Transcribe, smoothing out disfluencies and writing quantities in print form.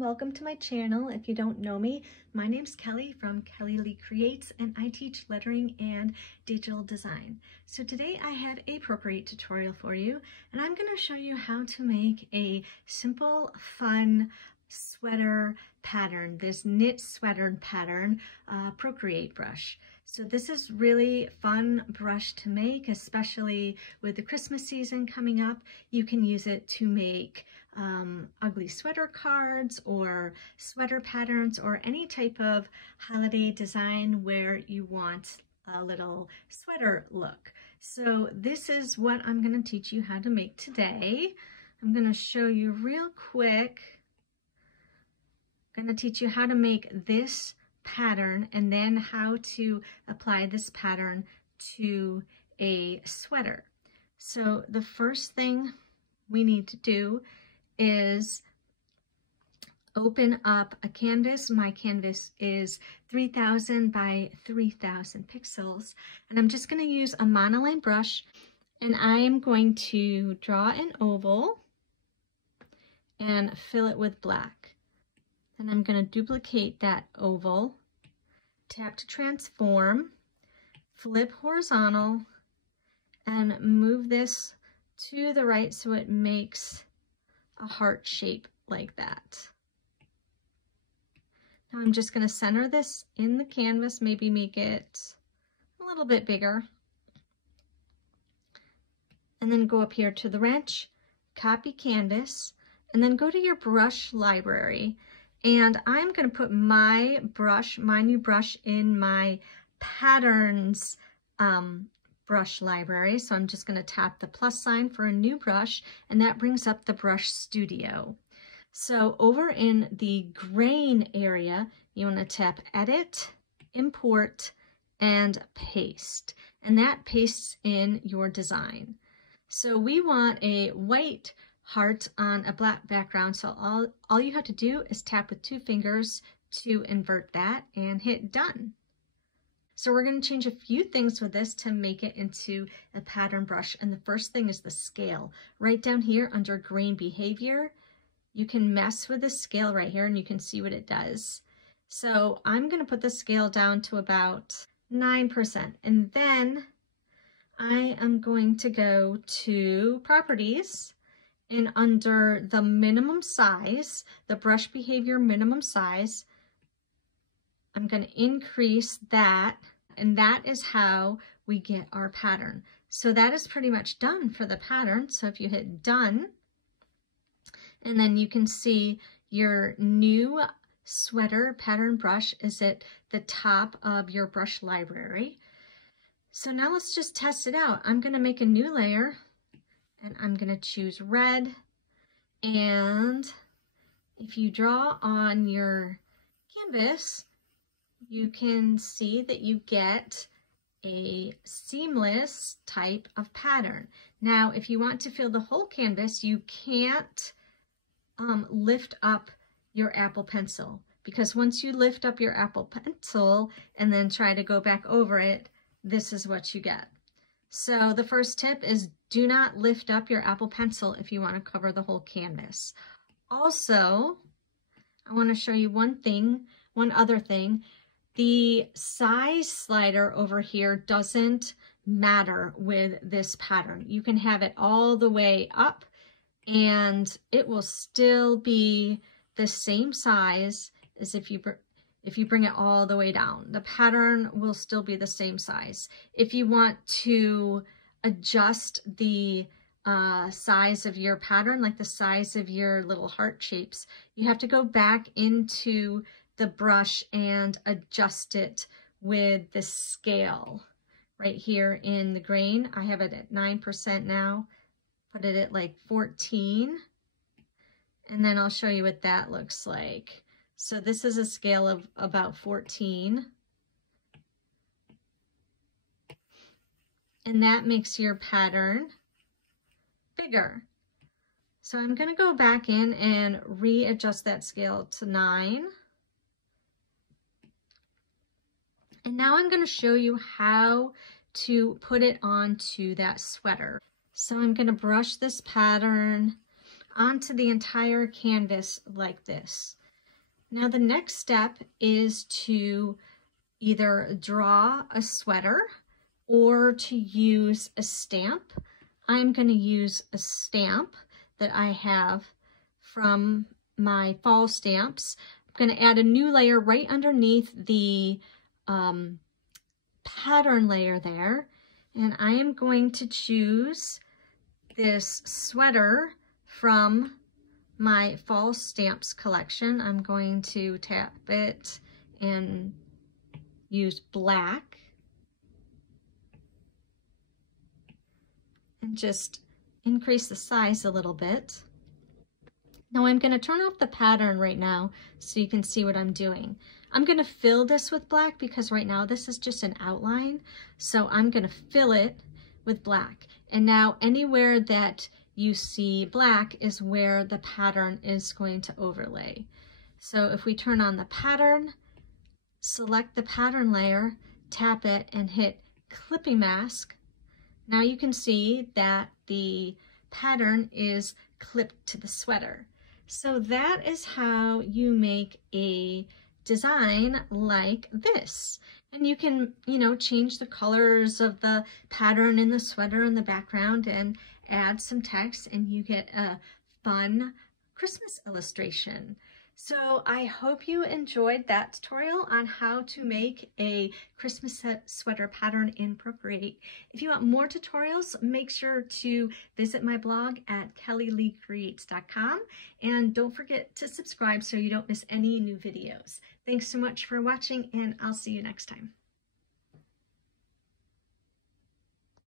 welcome to my channel. If you don't know me, my name's Kelly from Kelly Lee Creates, and I teach lettering and digital design. So today I have a Procreate tutorial for you, and I'm going to show you how to make a simple, fun sweater pattern, this knit sweater pattern Procreate brush. So this is really fun brush to make, especially with the Christmas season coming up. You can use it to make ugly sweater cards or sweater patterns or any type of holiday design where you want a little sweater look. So this is what I'm going to teach you how to make today. I'm going to show you real quick. I'm going to teach you how to make this pattern and then how to apply this pattern to a sweater. So the first thing we need to do is open up a canvas. My canvas is 3000 by 3000 pixels, and I'm just going to use a monoline brush, and I am going to draw an oval and fill it with black. And I'm going to duplicate that oval, tap to transform, flip horizontal, and move this to the right so it makes a heart shape like that. Now I'm just going to center this in the canvas, maybe make it a little bit bigger. And then go up here to the wrench, copy canvas, and then go to your brush library. And I'm going to put my brush, my new brush, in my patterns brush library. So I'm just going to tap the plus sign for a new brush, and that brings up the brush studio. So over in the grain area, you want to tap edit, import, and paste. And that pastes in your design. So we want a white heart on a black background. So all you have to do is tap with 2 fingers to invert that and hit done. So we're going to change a few things with this to make it into a pattern brush. And the first thing is the scale. Right down here under grain behavior, you can mess with the scale right here and you can see what it does. So I'm going to put the scale down to about 9%. And then I am going to go to properties, and under the minimum size, the brush behavior minimum size, I'm going to increase that, and that is how we get our pattern. So that is pretty much done for the pattern. So if you hit done, and then you can see your new sweater pattern brush is at the top of your brush library. So now let's just test it out. I'm going to make a new layer, and I'm going to choose red. And if you draw on your canvas, you can see that you get a seamless type of pattern. Now, if you want to fill the whole canvas, you can't lift up your Apple Pencil, because once you lift up your Apple Pencil and then try to go back over it, this is what you get. So the first tip is do not lift up your Apple Pencil if you want to cover the whole canvas. Also, I want to show you one other thing. The size slider over here doesn't matter with this pattern. You can have it all the way up and it will still be the same size as if you bring it all the way down. The pattern will still be the same size. If you want to adjust the size of your pattern, like the size of your little heart shapes, you have to go back into the brush and adjust it with the scale. Right here in the grain, I have it at 9% now. Put it at like 14. And then I'll show you what that looks like. So this is a scale of about 14. And that makes your pattern bigger. So I'm going to go back in and readjust that scale to 9. And now I'm going to show you how to put it onto that sweater. So I'm going to brush this pattern onto the entire canvas like this. Now the next step is to either draw a sweater or to use a stamp. I'm going to use a stamp that I have from my fall stamps. I'm going to add a new layer right underneath the pattern layer there, and I am going to choose this sweater from my fall stamps collection. I'm going to tap it and use black and just increase the size a little bit. Now I'm going to turn off the pattern right now so you can see what I'm doing. I'm going to fill this with black because right now this is just an outline. So I'm going to fill it with black. And now anywhere that you see black is where the pattern is going to overlay. So if we turn on the pattern, select the pattern layer, tap it and hit clipping mask, now you can see that the pattern is clipped to the sweater. So that is how you make a design like this. And you can, change the colors of the pattern in the sweater in the background and add some text and you get a fun Christmas illustration. So I hope you enjoyed that tutorial on how to make a Christmas sweater pattern in Procreate. If you want more tutorials, make sure to visit my blog at kellyleecreates.com and don't forget to subscribe so you don't miss any new videos. Thanks so much for watching and I'll see you next time.